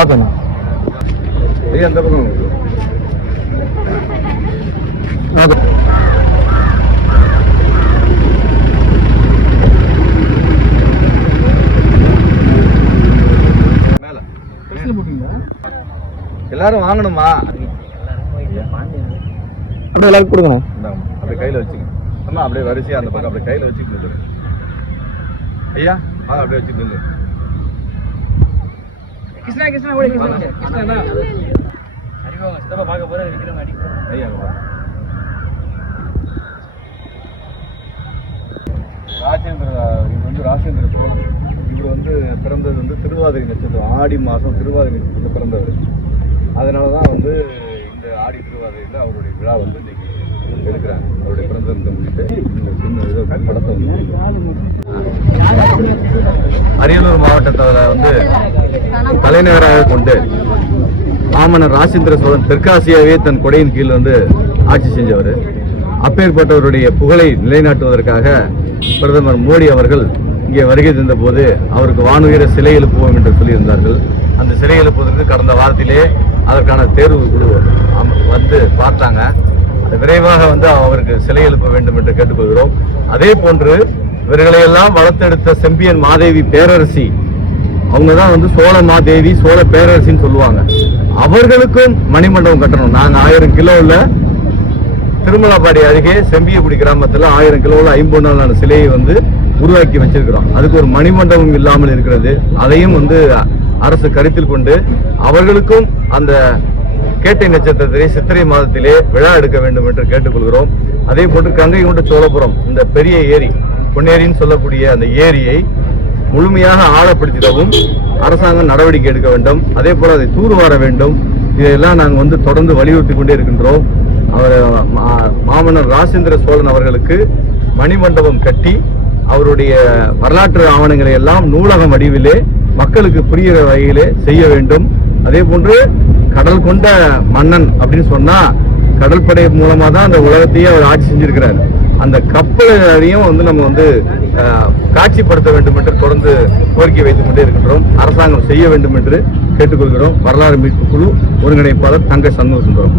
பார்க்கணும். அந்த பக்கம் எல்லாரும் வாங்கணுமா? அப்படியே எல்லாரும் கொடுங்க. அப்படியே கையில வச்சுங்க. ஆமா, அப்படியே வரிசையா அந்த பக்கம் அப்படியே கையில வச்சுக்கிட்டு ஐயா அப்படியே வச்சுக்கிட்டு கிருஷ்ணா கிருஷ்ணா ஓடி கிருஷ்ணா கிருஷ்ணா அடிவாங்க சித்தப்பா பார்க்க போற விக்ரம் அடி ஐயா ராஜேந்திர இது வந்து ராஜேந்திர சோழன். இவர் வந்து பிறந்தது வந்து திருவாதிரை நட்சத்திரம், ஆடி மாதம் திருவாதிரை நட்சத்திரத்தில் பிறந்தவர். அதனால தான் வந்து இந்த ஆடி திருவாதிரையில் அவருடைய விழா வந்து இன்னைக்கு எடுக்கிறாங்க. அவருடைய பிறந்த முன்னிட்டு இந்த சின்ன இதை படத்தை வந்து அரியலூர் மாவட்டத்தில் வந்து தலைநகராக கொண்டு மாமன்னர் ராஜேந்திர சோழன் தெற்காசியாவே தன் கொடையின் கீழ் வந்து ஆட்சி செஞ்சவர். அப்பேற்பட்டவருடைய புகழை நிலைநாட்டுவதற்காக பிரதமர் மோடி அவர்கள் இங்கே வருகை தந்த போது அவருக்கு வானுயர சிலை எழுப்புவோம் என்று சொல்லியிருந்தார்கள். அந்த சிலை எழுப்புவதற்கு கடந்த வாரத்திலே அதற்கான தேர்வு குழு வந்து பார்த்தாங்க. அது விரைவாக வந்து அவருக்கு சிலை எழுப்ப வேண்டும் என்று கேட்டுக்கொள்கிறோம். அதே போன்று இவர்களையெல்லாம் வளர்த்தெடுத்த செம்பியன் மாதேவி பேரரசி, அவங்க தான் வந்து சோழ மாதேவி சோழ பேரரசின்னு சொல்லுவாங்க. அவர்களுக்கும் மணிமண்டபம் கட்டணும். நாங்கள் 1000 கிலோவில் திருமலாபாடி அருகே செம்பியக்குடி கிராமத்தில் 1000 கிலோவில் 50 நாளான சிலையை வந்து உருவாக்கி வச்சிருக்கிறோம். அதுக்கு ஒரு மணிமண்டபம் இல்லாமல் இருக்கிறது. அதையும் வந்து அரசு கருத்தில் கொண்டு அவர்களுக்கும் அந்த கேட்டை நட்சத்திரத்திலே சித்திரை மாதத்திலே விழா எடுக்க வேண்டும் என்று கேட்டுக்கொள்கிறோம். அதே போன்று கங்கை கொண்ட சோழபுரம் இந்த பெரிய ஏரி பொன்னேரின்னு சொல்லக்கூடிய அந்த ஏரியை முழுமையாக ஆழப்படுத்திடவும் அரசாங்கம் நடவடிக்கை எடுக்க வேண்டும். அதே போல அதை தூர்வார வேண்டும். இதையெல்லாம் நாங்கள் வந்து தொடர்ந்து வலியுறுத்தி கொண்டே இருக்கின்றோம். அவர் மாமன்னர் ராஜேந்திர சோழன் அவர்களுக்கு மணிமண்டபம் கட்டி அவருடைய வரலாற்று ஆவணங்களை எல்லாம் நூலகம் வடிவிலே மக்களுக்கு புரிகிற வகையிலே செய்ய வேண்டும். அதே போன்று கடல் கொண்ட மன்னன் அப்படின்னு சொன்னா கடற்படை மூலமா தான் அந்த உலகத்தையே அவர் ஆட்சி செஞ்சிருக்கிறார். அந்த கப்பலையும் வந்து நம்ம வந்து காட்சிப்படுத்த வேண்டும் என்று தொடர்ந்து கோரிக்கை வைத்துக் கொண்டே இருக்கின்றோம். அரசாங்கம் செய்ய வேண்டும் என்று கேட்டுக்கொள்கிறோம். வரலாறு மீட்பு குழு ஒருங்கிணைப்பாளர் தங்க சண்முக சுந்தரம்.